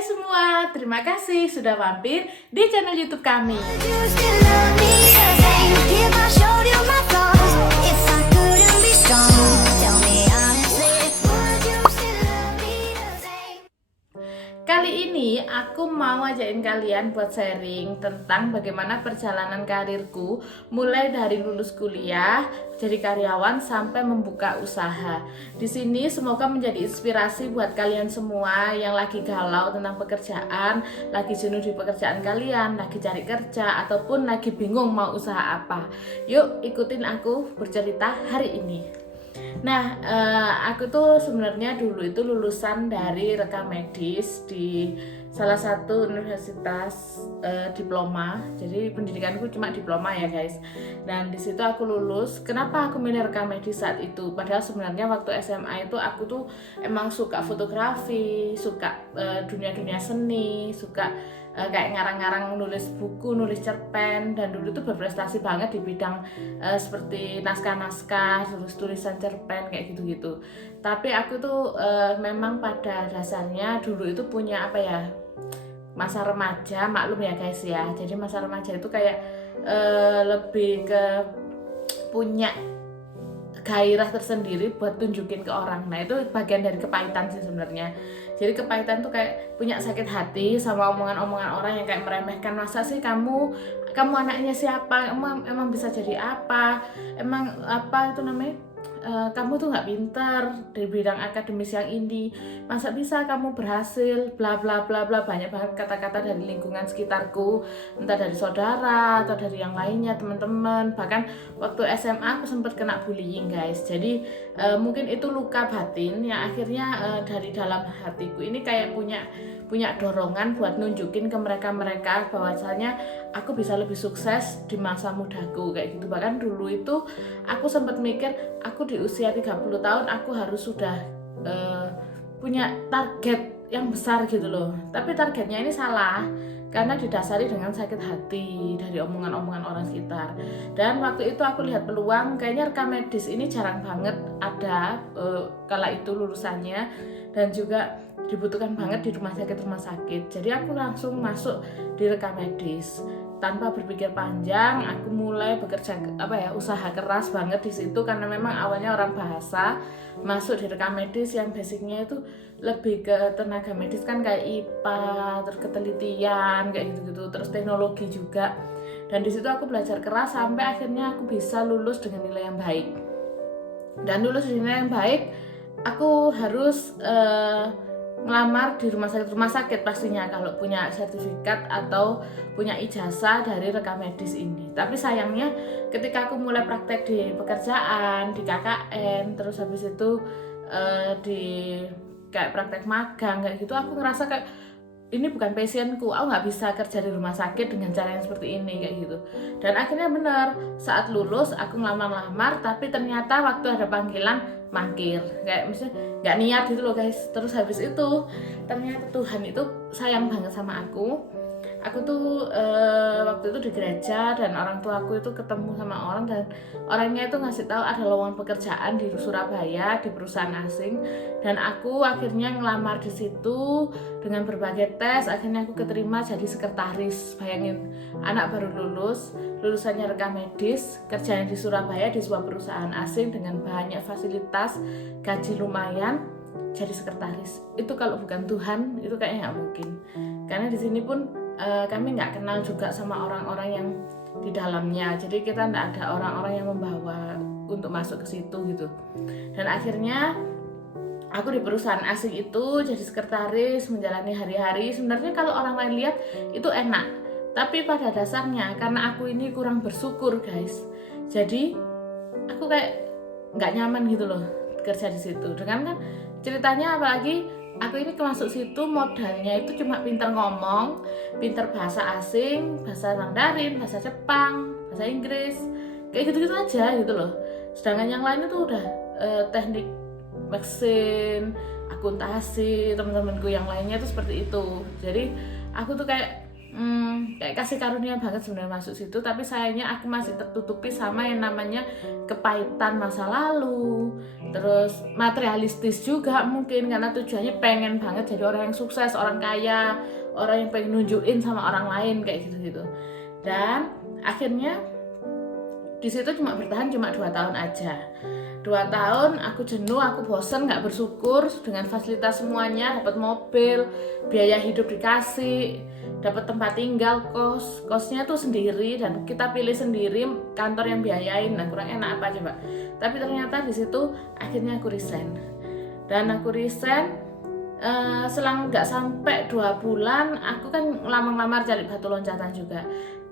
Hai semua, terima kasih sudah mampir di channel YouTube kami. Kali ini aku mau ajakin kalian buat sharing tentang bagaimana perjalanan karirku mulai dari lulus kuliah, jadi karyawan sampai membuka usaha. Di sini semoga menjadi inspirasi buat kalian semua yang lagi galau tentang pekerjaan, lagi jenuh di pekerjaan kalian, lagi cari kerja ataupun lagi bingung mau usaha apa. Yuk ikutin aku bercerita hari ini. Nah, aku tuh sebenarnya dulu itu lulusan dari rekam medis di salah satu universitas diploma. Jadi pendidikanku cuma diploma ya guys. Dan di situ aku lulus. Kenapa aku milih rekam medis saat itu? Padahal sebenarnya waktu SMA itu aku tuh emang suka fotografi, suka dunia-dunia seni, suka kayak ngarang-ngarang, nulis buku, nulis cerpen, dan dulu tuh berprestasi banget di bidang seperti naskah-naskah, tulisan cerpen kayak gitu-gitu. Tapi aku tuh memang pada dasarnya dulu itu punya apa ya, masa remaja, maklum ya guys ya. Jadi masa remaja itu kayak lebih ke punya gairah tersendiri buat tunjukin ke orang. Nah itu bagian dari kepahitan sih sebenarnya. Jadi kepahitan tuh kayak punya sakit hati sama omongan-omongan orang yang kayak meremehkan, masa sih kamu anaknya siapa, emang bisa jadi apa, emang apa itu namanya, kamu tuh nggak pintar di bidang akademis yang ini, masa bisa kamu berhasil, bla bla bla bla. Banyak banget kata-kata dari lingkungan sekitarku, entah dari saudara atau dari yang lainnya, teman-teman. Bahkan waktu SMA aku sempat kena bullying guys. Jadi mungkin itu luka batin yang akhirnya dari dalam hatiku ini kayak punya dorongan buat nunjukin ke mereka bahwasanya aku bisa lebih sukses di masa mudaku kayak gitu. Bahkan dulu itu aku sempat mikir, aku di usia 30 tahun aku harus sudah punya target yang besar gitu loh. Tapi targetnya ini salah karena didasari dengan sakit hati dari omongan-omongan orang sekitar. Dan waktu itu aku lihat peluang, kayaknya rekam medis ini jarang banget ada kala itu lulusannya, dan juga dibutuhkan banget di rumah sakit. Jadi aku langsung masuk di rekam medis tanpa berpikir panjang. Aku mulai bekerja usaha keras banget di situ karena memang awalnya orang bahasa, masuk di rekam medis yang basicnya itu lebih ke tenaga medis kan, kayak IPA, terus ketelitian kayak gitu-gitu, terus teknologi juga. Dan di situ aku belajar keras sampai akhirnya aku bisa lulus dengan nilai yang baik. Dan lulus dengan nilai yang baik, aku harus ngelamar di rumah sakit pastinya kalau punya sertifikat atau punya ijazah dari rekam medis ini. Tapi sayangnya ketika aku mulai praktek di pekerjaan, di KKN, terus habis itu di kayak praktek magang kayak gitu, aku ngerasa kayak ini bukan passionku, aku nggak bisa kerja di rumah sakit dengan cara yang seperti ini kayak gitu. Dan akhirnya bener, saat lulus aku ngelamar-lamar, tapi ternyata waktu ada panggilan mangkir, kayak misalnya nggak niat gitu loh guys. Terus habis itu ternyata Tuhan itu sayang banget sama aku. Aku tuh waktu itu di gereja dan orang tua aku itu ketemu sama orang, dan orangnya itu ngasih tahu ada lowongan pekerjaan di Surabaya di perusahaan asing, dan aku akhirnya ngelamar di situ dengan berbagai tes. Akhirnya aku keterima jadi sekretaris. Bayangin, anak baru lulusannya rekam medis, kerjanya di Surabaya di sebuah perusahaan asing dengan banyak fasilitas, gaji lumayan, jadi sekretaris. Itu kalau bukan Tuhan itu kayaknya nggak mungkin. Karena di sini pun kami nggak kenal juga sama orang-orang yang di dalamnya, jadi kita nggak ada orang-orang yang membawa untuk masuk ke situ gitu. Dan akhirnya aku di perusahaan asing itu jadi sekretaris, menjalani hari-hari. Sebenarnya kalau orang lain lihat itu enak, tapi pada dasarnya karena aku ini kurang bersyukur guys, jadi aku kayak nggak nyaman gitu loh kerja di situ. Dengan kan ceritanya, apalagi aku ini masuk situ modalnya itu cuma pinter ngomong, pinter bahasa asing, bahasa Mandarin, bahasa Jepang, bahasa Inggris, kayak gitu-gitu aja gitu loh. Sedangkan yang lain itu udah teknik mesin, akuntansi, teman-temanku yang lainnya itu seperti itu. Jadi aku tuh kayak kayak kasih karunia banget sebenarnya masuk situ, tapi sayangnya aku masih tertutupi sama yang namanya kepahitan masa lalu, terus materialistis juga mungkin karena tujuannya pengen banget jadi orang yang sukses, orang kaya, orang yang pengen nunjukin sama orang lain kayak gitu-gitu. Dan akhirnya di situ cuma bertahan 2 tahun aja. 2 tahun aku jenuh, aku bosen, nggak bersyukur dengan fasilitas semuanya, dapat mobil, biaya hidup dikasih, dapat tempat tinggal, kosnya tuh sendiri dan kita pilih sendiri kantor yang biayain. Nah, kurang enak apa coba. Tapi ternyata di situ akhirnya aku resign. Dan aku resign selang nggak sampai 2 bulan, aku kan ngelamar-lamar cari batu loncatan juga.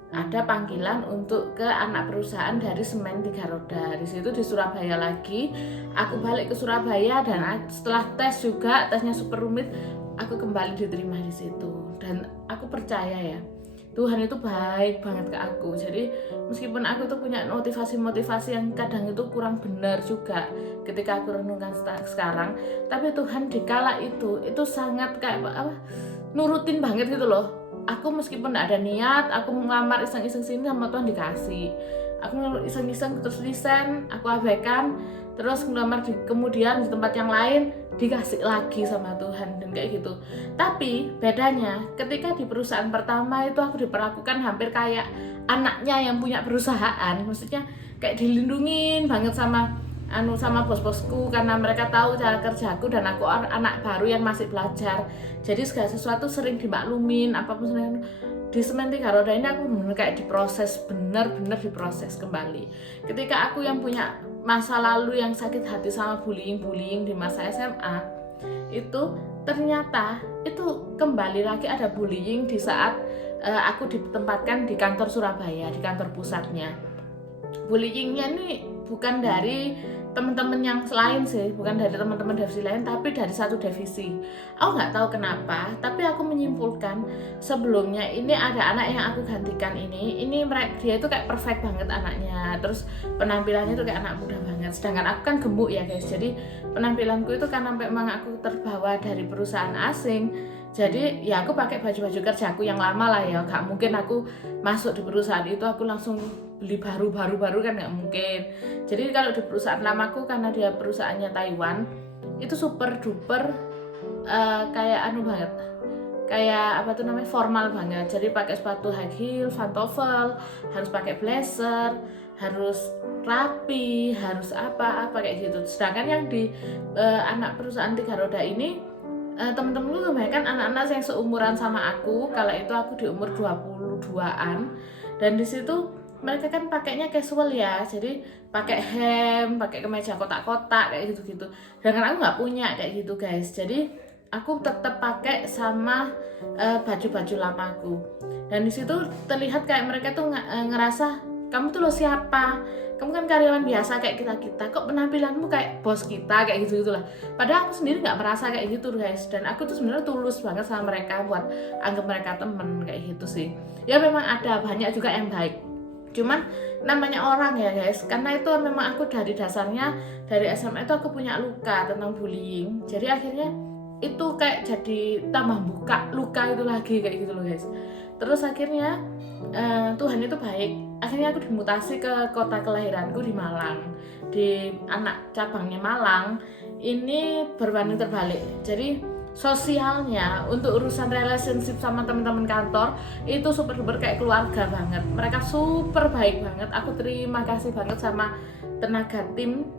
Ada panggilan untuk ke anak perusahaan dari Semen Tiga Roda. Di situ di Surabaya lagi. Aku balik ke Surabaya dan setelah tes juga, tesnya super rumit, aku kembali diterima di situ. Dan aku percaya ya, Tuhan itu baik banget ke aku. Jadi meskipun aku tuh punya motivasi-motivasi yang kadang itu kurang benar juga ketika aku renungkan sekarang, tapi Tuhan dikala itu sangat kayak apa, nurutin banget gitu loh. Aku meskipun gak ada niat, aku ngelamar iseng-iseng sini sama Tuhan dikasih. Aku iseng-iseng terus resign, aku abaikan, terus ngelamar kemudian di tempat yang lain dikasih lagi sama Tuhan dan kayak gitu. Tapi bedanya ketika di perusahaan pertama itu aku diperlakukan hampir kayak anaknya yang punya perusahaan, maksudnya kayak dilindungin banget sama bos-bosku karena mereka tahu cara kerjaku dan aku anak baru yang masih belajar. Jadi segala sesuatu sering dimaklumin, apapun sering. Di Semen Tiga Roda ini aku benar kayak diproses, benar-benar diproses kembali. Ketika aku yang punya masa lalu yang sakit hati sama bullying di masa SMA, itu ternyata itu kembali lagi ada bullying di saat aku ditempatkan di kantor Surabaya, di kantor pusatnya. Bullyingnya ini bukan dari teman-teman yang lain sih, bukan dari teman-teman divisi lain, tapi dari satu divisi. Aku nggak tahu kenapa, tapi aku menyimpulkan sebelumnya ini ada anak yang aku gantikan ini dia itu kayak perfect banget anaknya, terus penampilannya tuh kayak anak muda banget, sedangkan aku kan gemuk ya guys. Jadi penampilanku itu karena memang aku terbawa dari perusahaan asing, jadi ya aku pakai baju-baju kerjaku yang lama lah ya, gak mungkin aku masuk di perusahaan itu aku langsung beli baru kan nggak mungkin. Jadi kalau di perusahaan lamaku karena dia perusahaannya Taiwan itu super duper kayak banget, kayak apa tuh namanya, formal banget. Jadi pakai sepatu high heel, pantofel, harus pakai blazer, harus rapi, harus apa kayak gitu. Sedangkan yang di anak perusahaan Tiga Roda ini temen-temenku kebanyakan anak-anak yang seumuran sama aku. Kala itu aku di umur 22-an dan di situ mereka kan pakainya casual ya, jadi pakai hem, pakai kemeja kotak-kotak kayak gitu-gitu. Sedangkan aku nggak punya kayak gitu guys. Jadi aku tetap pakai sama baju-baju lamaku. Dan di situ terlihat kayak mereka tuh ngerasa, kamu tuh lo siapa? Kamu kan karyawan biasa kayak kita, kok penampilanmu kayak bos kita kayak gitu-gitulah. Padahal aku sendiri nggak merasa kayak gitu guys. Dan aku tuh sebenarnya tulus banget sama mereka buat anggap mereka temen kayak gitu sih. Ya memang ada banyak juga yang baik. Cuman namanya orang ya guys, karena itu memang aku dari dasarnya dari SMA itu aku punya luka tentang bullying. Jadi akhirnya itu kayak jadi tambah buka luka itu lagi kayak gitu loh guys. Terus akhirnya Tuhan itu baik. Akhirnya aku dimutasi ke kota kelahiranku di Malang, di anak cabangnya Malang. Ini berbanding terbalik. Jadi sosialnya untuk urusan relationship sama teman-teman kantor itu super duper kayak keluarga banget. Mereka super baik banget. Aku terima kasih banget sama tenaga tim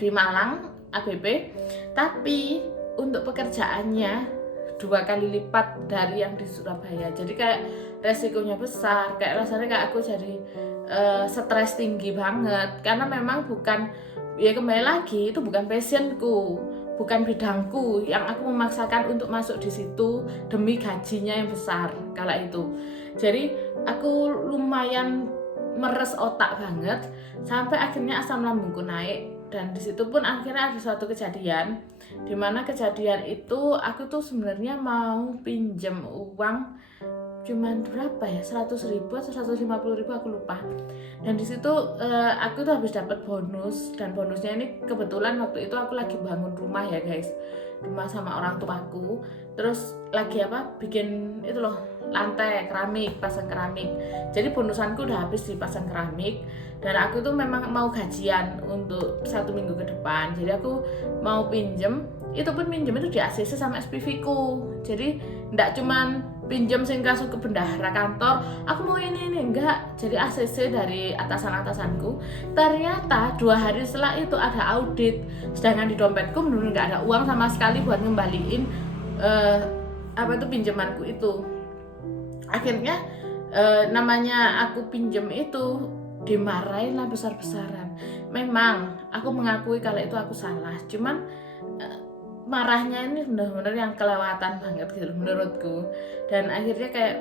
di Malang ABP. Tapi untuk pekerjaannya 2 kali lipat dari yang di Surabaya. Jadi kayak resikonya besar. Kayak rasanya kayak aku jadi stres tinggi banget. Karena memang bukan, ya kembali lagi itu bukan passionku, bukan bidangku yang aku memaksakan untuk masuk di situ demi gajinya yang besar kala itu. Jadi aku lumayan meres otak banget sampai akhirnya asam lambungku naik. Dan di situ pun akhirnya ada suatu kejadian di mana kejadian itu aku tuh sebenarnya mau pinjam uang cuman berapa ya, 100.000 atau 150.000 aku lupa. Dan di situ aku tuh habis dapat bonus, dan bonusnya ini kebetulan waktu itu aku lagi bangun rumah ya guys, rumah sama orang tuaku, terus lagi bikin itu loh, lantai keramik, pasang keramik. Jadi bonusanku udah habis di pasang keramik, dan aku tuh memang mau gajian untuk 1 minggu ke depan. Jadi aku mau pinjem, itu pun pinjem itu di ACC sama SPV ku. Jadi ndak cuman pinjem sing langsung ke bendahara kantor, aku mau ini enggak. Jadi ACC dari atasanku. Ternyata 2 hari setelah itu ada audit, sedangkan di dompetku benar-benar nggak ada uang sama sekali buat ngembaliin pinjamanku itu. Akhirnya namanya aku pinjem itu dimarahin lah besar-besaran. Memang aku mengakui kalau itu aku salah, cuman marahnya ini benar-benar yang kelewatan banget gitu menurutku. Dan akhirnya kayak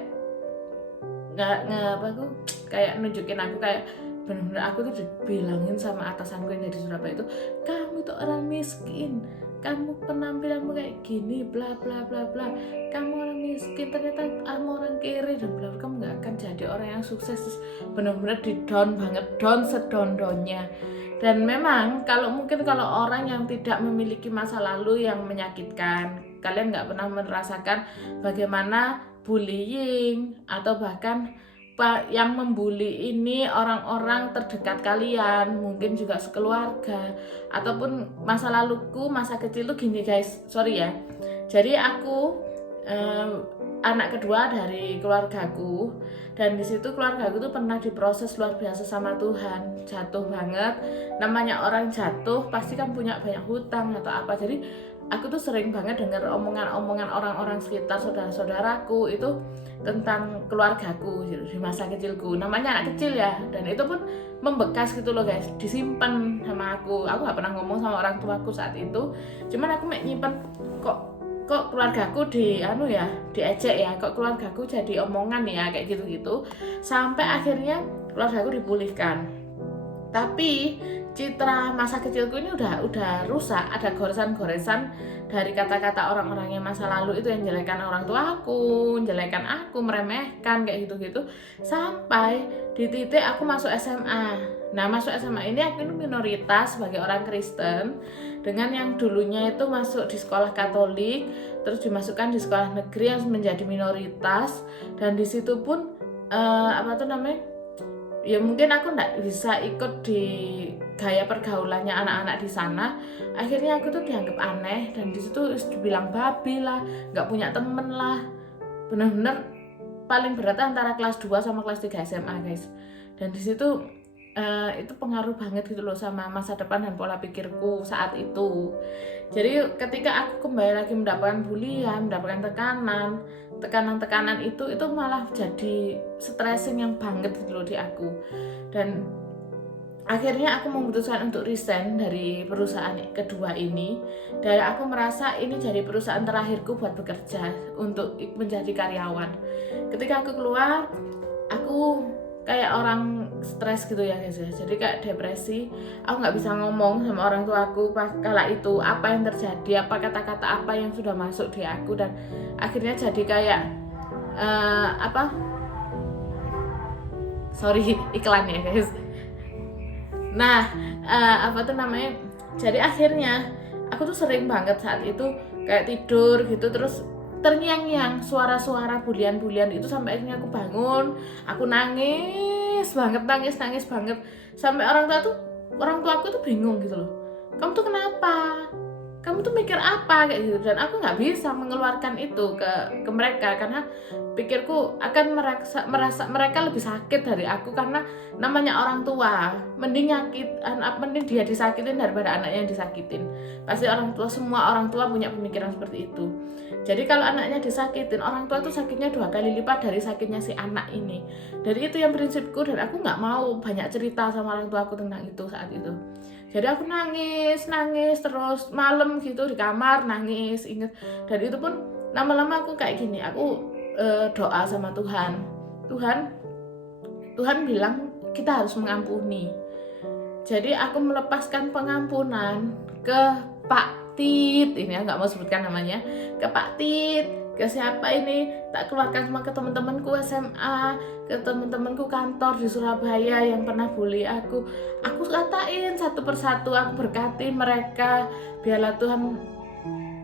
kayak nunjukin aku kayak benar-benar aku tuh dibilangin sama atasanku yang dari Surabaya itu, kamu itu orang miskin, kamu penampilanmu kayak gini, bla bla bla bla, kamu orang miskin, ternyata kamu orang kere dan bla bla, kamu nggak akan jadi orang yang sukses. Terus benar-benar di down banget, down sedon-donnya. Dan memang kalau orang yang tidak memiliki masa lalu yang menyakitkan, kalian nggak pernah merasakan bagaimana bullying atau bahkan yang membuli ini orang-orang terdekat kalian, mungkin juga sekeluarga, ataupun masa laluku, masa kecil tuh gini guys, sorry ya. Jadi aku anak kedua dari keluargaku, dan di situ keluargaku tuh pernah diproses luar biasa sama Tuhan, jatuh banget. Namanya orang jatuh pasti kan punya banyak hutang atau apa. Jadi aku tuh sering banget dengar omongan-omongan orang-orang sekitar, saudara-saudaraku itu tentang keluargaku gitu, di masa kecilku. Namanya anak kecil ya, dan itu pun membekas gitu loh guys, disimpan sama aku. Aku gak pernah ngomong sama orang tuaku saat itu, cuman aku nyimpen kok keluargaku diejek ya, kok keluargaku jadi omongan ya, kayak gitu-gitu. Sampai akhirnya keluargaku dipulihkan. Tapi citra masa kecilku ini udah rusak, ada goresan-goresan dari kata-kata orang-orang yang masa lalu itu, yang jelekan orang tuaku, jelekan aku, meremehkan kayak gitu-gitu. Sampai di titik aku masuk SMA. Nah, masuk SMA ini aku ini minoritas sebagai orang Kristen, dengan yang dulunya itu masuk di sekolah Katolik, terus dimasukkan di sekolah negeri yang menjadi minoritas. Dan di situ pun ya mungkin aku nggak bisa ikut di gaya pergaulannya anak-anak di sana. Akhirnya aku tuh dianggap aneh, dan di situ dibilang babi lah, nggak punya temen lah. Bener-bener paling berat antara kelas 2 sama kelas 3 SMA guys. Dan di situ itu pengaruh banget gitu loh sama masa depan dan pola pikirku saat itu. Jadi ketika aku kembali lagi mendapatkan bulian, mendapatkan tekanan itu malah jadi stressing yang banget gitu loh di aku. Dan akhirnya aku memutuskan untuk resign dari perusahaan kedua ini. Dan aku merasa ini jadi perusahaan terakhirku buat bekerja, untuk menjadi karyawan. Ketika aku keluar, aku kayak orang stres gitu ya guys ya, jadi kayak depresi. Aku nggak bisa ngomong sama orang tuaku pas kala itu apa yang terjadi, apa kata-kata apa yang sudah masuk di aku, dan akhirnya jadi kayak sorry iklan ya guys. Nah jadi akhirnya aku tuh sering banget saat itu kayak tidur gitu, terus terngiang-ngiang suara-suara bulian-bulian itu, sampai akhirnya aku bangun, aku nangis banget, sampai orang tuaku tuh bingung gitu loh, kamu tuh kenapa, kamu tuh mikir apa kayak gitu. Dan aku nggak bisa mengeluarkan itu ke mereka, karena pikirku akan merasa mereka lebih sakit dari aku, karena namanya orang tua, mending dia disakitin daripada anaknya yang disakitin. Pasti semua orang tua punya pemikiran seperti itu. Jadi kalau anaknya disakitin, orang tua tuh sakitnya 2 kali lipat dari sakitnya si anak ini. Dari itu yang prinsipku, dan aku nggak mau banyak cerita sama orang tua aku tentang itu saat itu. Jadi aku nangis terus malam gitu di kamar, nangis, inget. Dan itu pun lama-lama aku kayak gini, aku doa sama Tuhan bilang kita harus mengampuni. Jadi aku melepaskan pengampunan ke Pak Tit, ini nggak mau sebutkan namanya, ke Pak Tit, ke siapa ini, tak keluarkan semua ke teman-temanku SMA, ke teman-temanku kantor di Surabaya yang pernah bully aku katain satu persatu, aku berkati mereka. Biarlah Tuhan.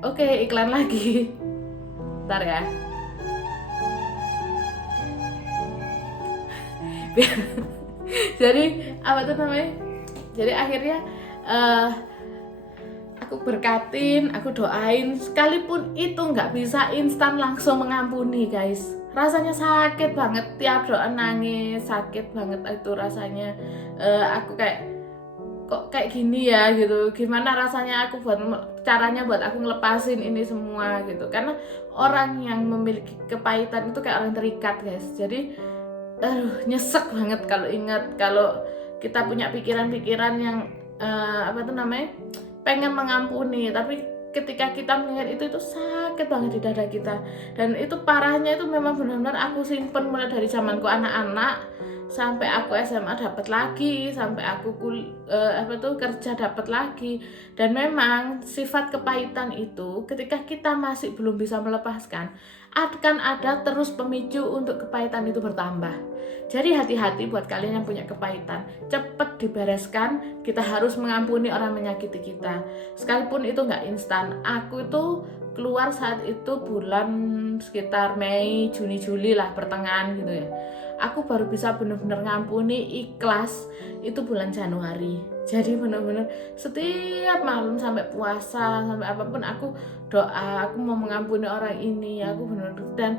Oke, iklan lagi. Bentar ya. Jadi apa tuh namanya, jadi akhirnya aku berkatin, aku doain, sekalipun itu nggak bisa instan langsung mengampuni guys, rasanya sakit banget, tiap doa nangis, sakit banget itu rasanya. Aku kayak kok kayak gini ya gitu, gimana rasanya aku caranya buat aku ngelepasin ini semua gitu, karena orang yang memiliki kepahitan itu kayak orang terikat guys. Jadi nyesek banget kalau ingat, kalau kita punya pikiran-pikiran yang apa tuh namanya, pengen mengampuni, tapi ketika kita mengingat itu sakit banget di dada kita. Dan itu parahnya itu memang benar-benar aku simpen mulai dari zamanku anak-anak sampai aku SMA dapat lagi, sampai aku kerja dapat lagi. Dan memang sifat kepahitan itu ketika kita masih belum bisa melepaskan, akan ada terus pemicu untuk kepahitan itu bertambah. Jadi hati-hati buat kalian yang punya kepahitan, cepet dibereskan. Kita harus mengampuni orang menyakiti kita, sekalipun itu nggak instan. Aku itu keluar saat itu bulan sekitar Mei, Juni, Juli lah, pertengahan gitu ya. Aku baru bisa benar-benar ngampuni ikhlas itu bulan Januari. Jadi benar-benar setiap malam sampai puasa, sampai apapun aku doa, aku mau mengampuni orang ini, aku benar-benar. Dan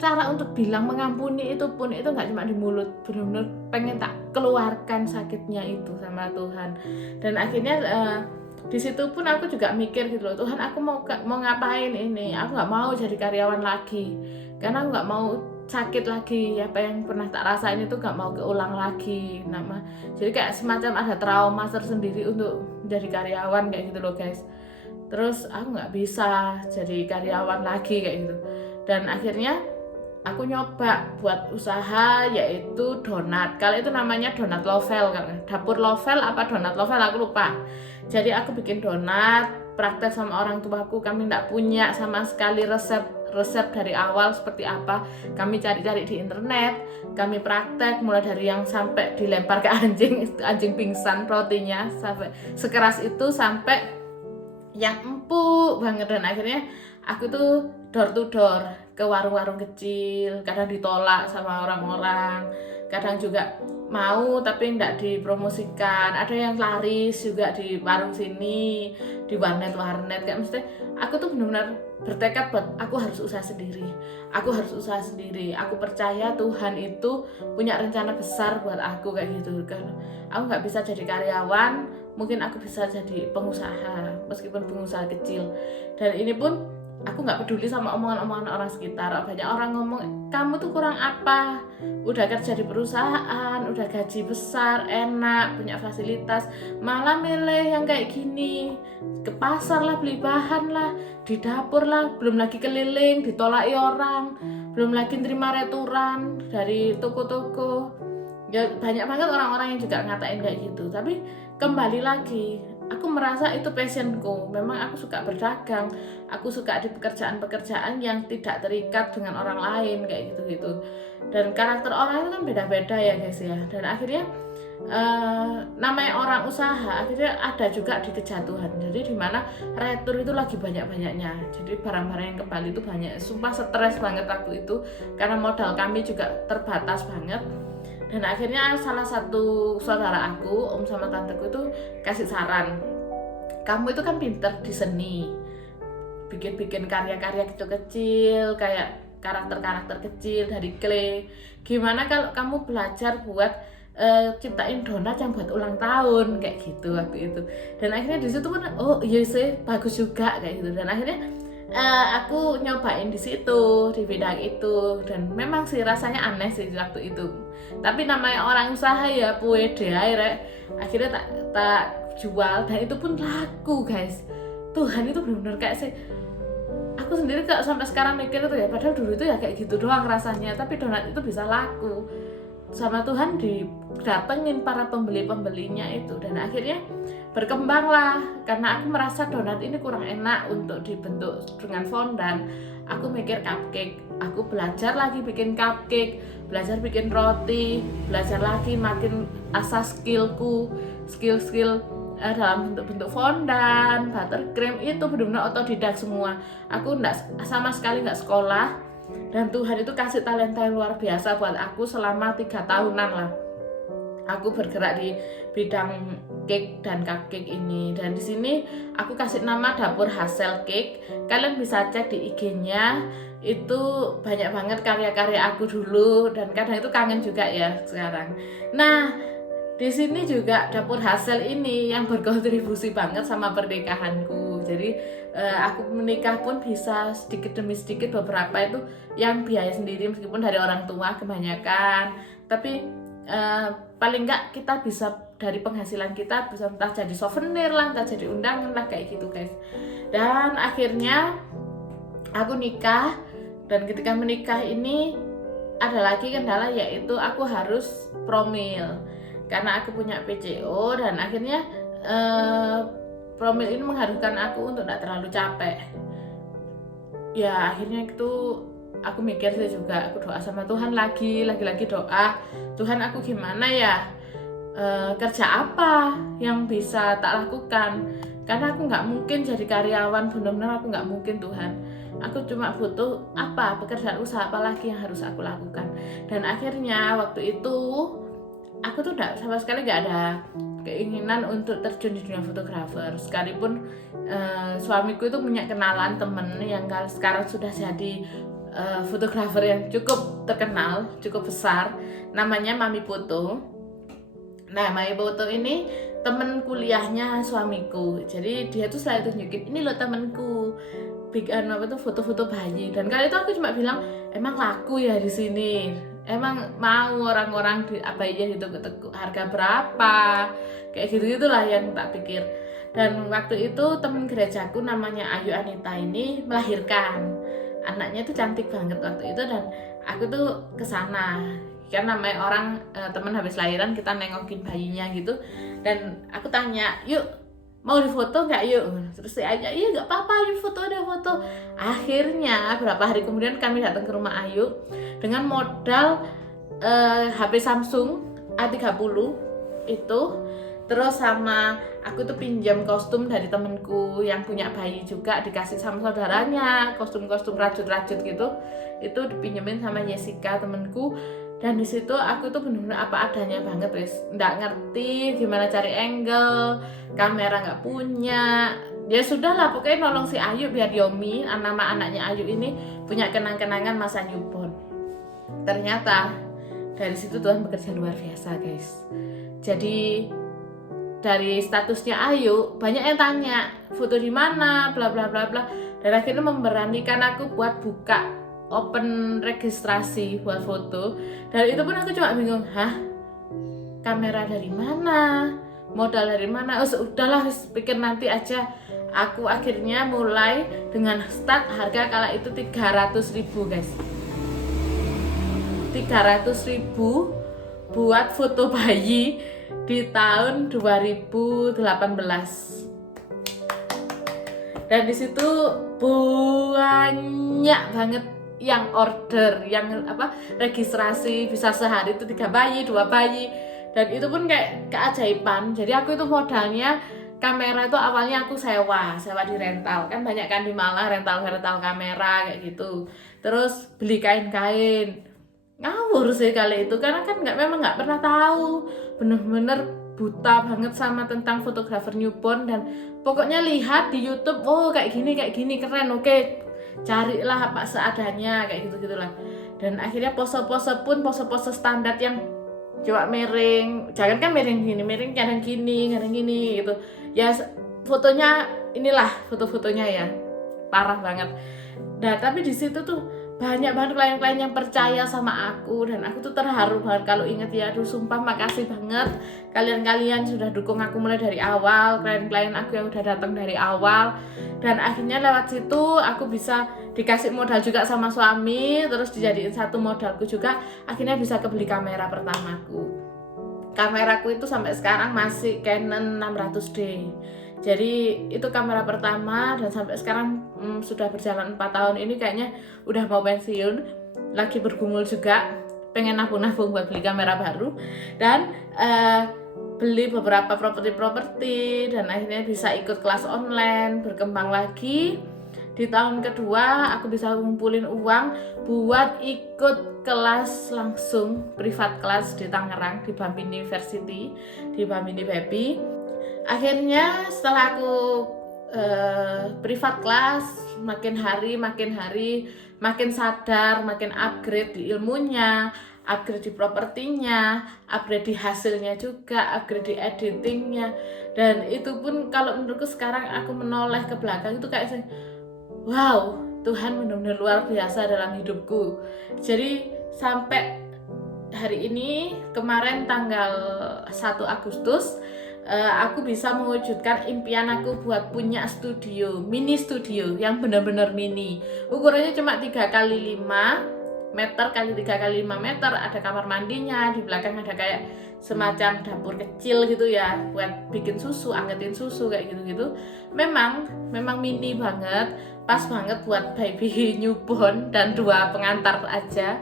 cara untuk bilang mengampuni itu pun itu nggak cuma di mulut, benar-benar pengen tak keluarkan sakitnya itu sama Tuhan. Dan akhirnya di situ pun aku juga mikir gitu loh, Tuhan aku mau ngapain ini, aku nggak mau jadi karyawan lagi, karena aku nggak mau sakit lagi, apa yang pernah tak rasain itu nggak mau keulang lagi. Jadi kayak semacam ada trauma tersendiri untuk menjadi karyawan kayak gitu loh guys. Terus aku nggak bisa jadi karyawan lagi kayak gitu. Dan akhirnya aku nyoba buat usaha, yaitu donat. Kalau itu namanya donat lovel kan, dapur lovel apa donat lovel aku lupa. Jadi aku bikin donat, praktek sama orang tuaku. Kami nggak punya sama sekali resep dari awal seperti apa. Kami cari-cari di internet, kami praktek mulai dari yang sampai dilempar ke anjing pingsan rotinya, sampai sekeras itu, sampai yang empuk banget. Dan akhirnya aku tuh door to door ke warung-warung kecil, kadang ditolak sama orang-orang, kadang juga mau tapi enggak dipromosikan. Ada yang laris juga di warung sini, di warnet kayak mesti. Aku tuh benar-benar bertekad buat aku harus usaha sendiri, aku percaya Tuhan itu punya rencana besar buat aku kayak gitu kan. Aku nggak bisa jadi karyawan, mungkin aku bisa jadi pengusaha, meskipun pengusaha kecil. Dan ini pun aku nggak peduli sama omongan-omongan orang sekitar. Banyak orang ngomong, kamu tuh kurang apa, udah kerja di perusahaan, udah gaji besar, enak, punya fasilitas, malah milih yang kayak gini, ke pasar lah, beli bahan lah, di dapur lah, belum lagi keliling, ditolaki orang, belum lagi terima returan dari toko-toko. Ya banyak banget orang-orang yang juga ngatain kayak gitu. Tapi kembali lagi, aku merasa itu passionku. Memang aku suka berdagang, aku suka di pekerjaan-pekerjaan yang tidak terikat dengan orang lain kayak gitu-gitu. Dan karakter orang itu kan beda-beda ya guys ya. Dan akhirnya namanya orang usaha, akhirnya ada juga di kejatuhan. Jadi dimana retur itu lagi banyak-banyaknya. Jadi barang-barang yang kembali itu banyak. Sumpah stres banget waktu itu, karena modal kami juga terbatas banget. Dan akhirnya salah satu saudara aku, om sama tanteku itu kasih saran, kamu itu kan pinter di seni, bikin karya-karya kecil-kecil, kayak karakter-karakter kecil dari clay. Gimana kalau kamu belajar buat ciptain donat yang buat ulang tahun kayak gitu waktu itu. Dan akhirnya di situ pun oh iya sih, bagus juga kayak gitu. Dan akhirnya aku nyobain di situ, di bidang itu. Dan memang sih rasanya aneh sih waktu itu, tapi namanya orang usaha ya pede akhirnya tak jual. Dan itu pun laku guys. Tuhan itu benar-benar kayak sih, aku sendiri kalau sampai sekarang mikir itu ya, padahal dulu itu ya kayak gitu doang rasanya, tapi donat itu bisa laku. Sama Tuhan didatengin para pembeli-pembelinya itu. Dan akhirnya berkembanglah, karena aku merasa donat ini kurang enak untuk dibentuk dengan fondan. aku mikir cupcake, aku belajar lagi bikin cupcake, belajar bikin roti, belajar lagi makin asah skill dalam bentuk fondant, buttercream, itu benar-benar otodidak semua. Aku sama sekali nggak sekolah, dan Tuhan itu kasih talenta yang luar biasa buat aku selama 3 tahunan lah. Aku bergerak di bidang cake dan cupcake ini, dan di sini aku kasih nama Dapur Hazel Cake. Kalian bisa cek di IG-nya, itu banyak banget karya-karya aku dulu, dan kadang itu kangen juga ya sekarang. Nah, di sini juga Dapur Hazel ini yang berkontribusi banget sama pernikahanku. Jadi aku menikah pun bisa sedikit demi sedikit, beberapa itu yang biaya sendiri meskipun dari orang tua kebanyakan, tapi paling enggak kita bisa dari penghasilan kita bisa entah jadi souvenir lah, entah jadi undangan lah, kayak gitu guys. Dan akhirnya aku nikah, dan ketika menikah ini ada lagi kendala, yaitu aku harus promil karena aku punya PCO, dan akhirnya promil ini mengharuskan aku untuk tidak terlalu capek. Ya akhirnya itu aku mikir sih juga, aku doa sama Tuhan lagi doa, Tuhan aku gimana ya, kerja apa yang bisa tak lakukan, karena aku nggak mungkin jadi karyawan, benar-benar aku nggak mungkin Tuhan. Aku cuma butuh pekerjaan usaha apa lagi yang harus aku lakukan. Dan akhirnya waktu itu aku tuh sama sekali nggak ada keinginan untuk terjun di dunia fotografer, sekalipun suamiku itu punya kenalan temen yang sekarang sudah jadi fotografer yang cukup terkenal, cukup besar, namanya Mami Poto. Nah, Mami Poto ini temen kuliahnya suamiku, jadi dia tuh selalu tunjukin, ini loh temenku, bikin foto-foto bayi. Dan kali itu aku cuma bilang, emang laku ya di sini, emang mau orang-orang bayinya itu harga berapa, kayak gitu-gitulah yang tak pikir. Dan waktu itu temen gerejaku namanya Ayu Anita ini melahirkan, anaknya tuh cantik banget waktu itu, dan aku tuh kesana kan namanya orang temen habis lahiran kita nengokin bayinya gitu, dan aku tanya, yuk mau difoto nggak yuk, terus dia aja iya nggak apa-apa, yuk foto, ada foto. Akhirnya beberapa hari kemudian kami datang ke rumah Ayu dengan modal HP Samsung A30 itu, terus sama aku tuh pinjam kostum dari temenku yang punya bayi juga, dikasih sama saudaranya, kostum-kostum rajut-rajut gitu, itu dipinjemin sama Jessica temenku. Dan di situ aku tuh bener-bener apa adanya banget guys, nggak ngerti gimana cari angle, kamera nggak punya, ya sudah lah pokoknya nolong si Ayu biar Yomi, nama anaknya Ayu ini punya kenang-kenangan masa newborn. Ternyata dari situ Tuhan bekerja luar biasa guys. Jadi dari statusnya Ayu banyak yang tanya foto di mana, bla bla bla bla, dan akhirnya memberanikan aku buat buka open registrasi buat foto. Dan itu pun aku cuma bingung, kamera dari mana, modal dari mana, udahlah pikir nanti aja. Aku akhirnya mulai dengan start harga kala itu 300.000 guys, 300.000 buat foto bayi di tahun 2018. Dan di situ banyak banget yang order, yang registrasi, bisa sehari itu 3 bayi, 2 bayi. Dan itu pun kayak keajaiban. Jadi aku itu modalnya kamera itu awalnya aku sewa di rental, kan banyak kan di Malang rental kamera kayak gitu. Terus beli kain-kain, ngawur sih kali itu, karena kan memang nggak pernah tahu, bener-bener buta banget sama tentang fotografer newborn. Dan pokoknya lihat di YouTube, oh kayak gini keren, oke carilah apa seadanya kayak gitu-gitulah. Dan akhirnya pose-pose standar yang coba miring, jangan kan miring gini, kadang gini gitu ya, fotonya inilah fotonya ya parah banget. Nah tapi di situ tuh banyak banget klien-klien yang percaya sama aku, dan aku tuh terharu banget kalau inget ya. Aduh sumpah makasih banget kalian sudah dukung aku mulai dari awal, klien-klien aku yang udah datang dari awal. Dan akhirnya lewat situ aku bisa dikasih modal juga sama suami, terus dijadiin satu modalku juga, akhirnya bisa kebeli kamera pertamaku. Kameraku itu sampai sekarang masih Canon 600D. Jadi itu kamera pertama, dan sampai sekarang sudah berjalan 4 tahun ini kayaknya udah mau pensiun, lagi bergumul juga pengen nabung-nabung buat beli kamera baru, dan beli beberapa properti dan akhirnya bisa ikut kelas online, berkembang lagi. Di tahun kedua aku bisa ngumpulin uang buat ikut kelas langsung, privat kelas di Tangerang, di Bambini University, di Bambini Baby. Akhirnya setelah aku privat kelas, makin hari makin sadar, makin upgrade di ilmunya, upgrade di propertinya, upgrade di hasilnya juga, upgrade di editingnya. Dan itu pun kalau menurutku sekarang aku menoleh ke belakang itu kayak wow, Tuhan benar-benar luar biasa dalam hidupku. Jadi sampai hari ini, kemarin tanggal 1 Agustus, aku bisa mewujudkan impian aku buat punya studio, mini studio yang benar-benar mini. Ukurannya cuma 3x5 meter kali 3x5 meter, ada kamar mandinya, di belakang ada kayak semacam dapur kecil gitu ya, buat bikin susu, angetin susu kayak gitu-gitu. Memang mini banget, pas banget buat baby newborn dan 2 pengantar aja.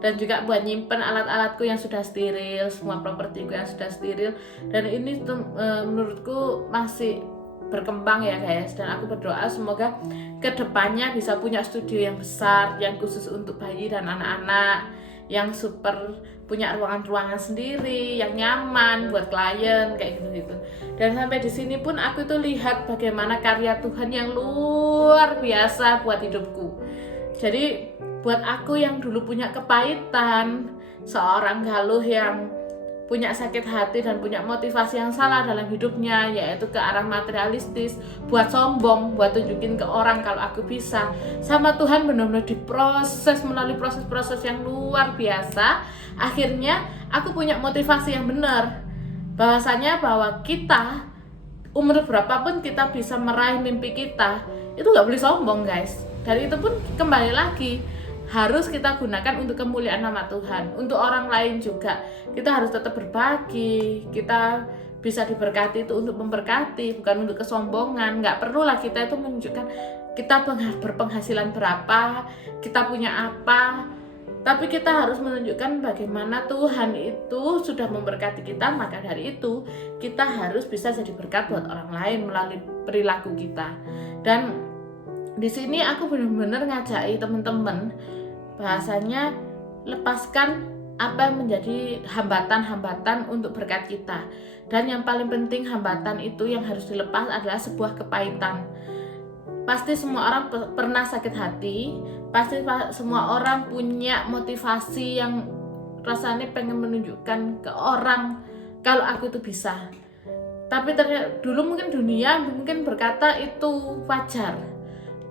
Dan juga buat nyimpen alat-alatku yang sudah steril, semua propertiku yang sudah steril. Dan ini menurutku masih berkembang ya guys, dan aku berdoa semoga kedepannya bisa punya studio yang besar, yang khusus untuk bayi dan anak-anak, yang super, punya ruangan-ruangan sendiri, yang nyaman buat klien kayak gitu-gitu. Dan sampai di sini pun aku itu lihat bagaimana karya Tuhan yang luar biasa buat hidupku. Jadi buat aku yang dulu punya kepahitan, seorang galuh yang punya sakit hati dan punya motivasi yang salah dalam hidupnya, yaitu ke arah materialistis, buat sombong, buat tunjukin ke orang kalau aku bisa, sama Tuhan benar-benar diproses melalui proses-proses yang luar biasa. Akhirnya aku punya motivasi yang benar, bahwasanya bahwa kita umur berapapun kita bisa meraih mimpi kita, itu gak boleh sombong guys. Dan itu pun kembali lagi harus kita gunakan untuk kemuliaan nama Tuhan, untuk orang lain juga. Kita harus tetap berbagi, kita bisa diberkati itu untuk memberkati, bukan untuk kesombongan. Nggak perlulah kita itu menunjukkan kita berpenghasilan berapa, kita punya apa, tapi kita harus menunjukkan bagaimana Tuhan itu sudah memberkati kita. Maka dari itu kita harus bisa jadi berkat buat orang lain melalui perilaku kita. Dan di sini aku benar-benar ngajak teman-teman bahasanya lepaskan apa yang menjadi hambatan-hambatan untuk berkat kita. Dan yang paling penting hambatan itu yang harus dilepas adalah sebuah kepahitan. Pasti semua orang pernah sakit hati, pasti semua orang punya motivasi yang rasanya pengen menunjukkan ke orang kalau aku itu bisa. Tapi ternyata dulu mungkin dunia mungkin berkata itu wajar.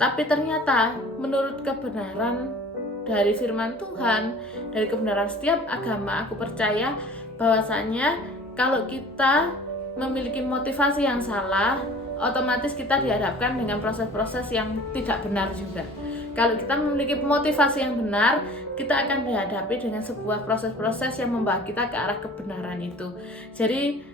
Tapi ternyata menurut kebenaran dari firman Tuhan, dari kebenaran setiap agama, aku percaya bahwasanya kalau kita memiliki motivasi yang salah, otomatis kita dihadapkan dengan proses-proses yang tidak benar juga. Kalau kita memiliki motivasi yang benar, kita akan dihadapi dengan sebuah proses-proses yang membawa kita ke arah kebenaran itu. Jadi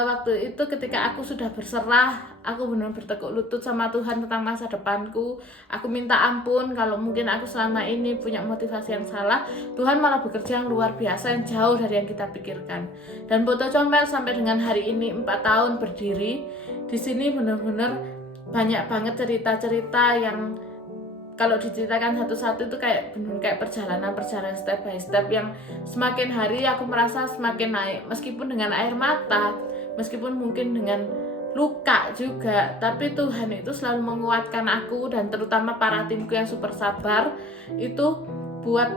waktu itu ketika aku sudah berserah, aku benar-benar bertekuk lutut sama Tuhan tentang masa depanku. Aku minta ampun kalau mungkin aku selama ini punya motivasi yang salah. Tuhan malah bekerja yang luar biasa, yang jauh dari yang kita pikirkan. Dan Poto Comel sampai dengan hari ini 4 tahun berdiri di sini, benar-benar banyak banget cerita-cerita yang kalau diceritakan satu-satu itu kayak perjalanan step by step yang semakin hari aku merasa semakin naik, meskipun dengan air mata, meskipun mungkin dengan luka juga, tapi Tuhan itu selalu menguatkan aku, dan terutama para timku yang super sabar itu buat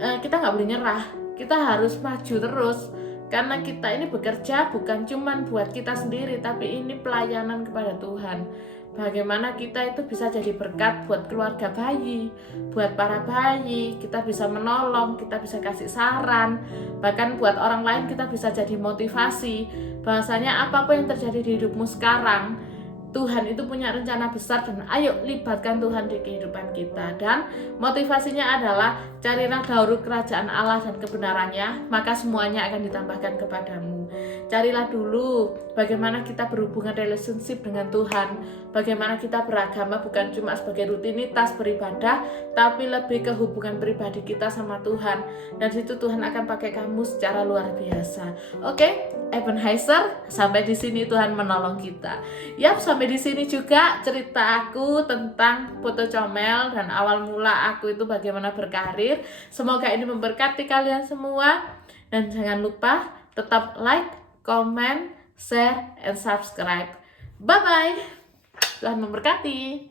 kita nggak boleh nyerah, kita harus maju terus, karena kita ini bekerja bukan cuman buat kita sendiri, tapi ini pelayanan kepada Tuhan. Bagaimana kita itu bisa jadi berkat buat keluarga bayi, buat para bayi, kita bisa menolong, kita bisa kasih saran, bahkan buat orang lain kita bisa jadi motivasi. Bahwasanya apapun yang terjadi di hidupmu sekarang, Tuhan itu punya rencana besar, dan ayo libatkan Tuhan di kehidupan kita. Dan motivasinya adalah carilah dahulu kerajaan Allah dan kebenarannya, maka semuanya akan ditambahkan kepadamu. apapun. Carilah dulu bagaimana kita berhubungan relationship dengan Tuhan, bagaimana kita beragama bukan cuma sebagai rutinitas beribadah, tapi lebih ke hubungan pribadi kita sama Tuhan. Dan situ Tuhan akan pakai kamu secara luar biasa. Oke, Ebenezer, sampai di sini Tuhan menolong kita. Yap, sampai di sini juga cerita aku tentang foto comel dan awal mula aku itu bagaimana berkarir. Semoga ini memberkati kalian semua. Dan jangan lupa tetap like, comment, share, and subscribe. Bye-bye. Tuhan memberkati.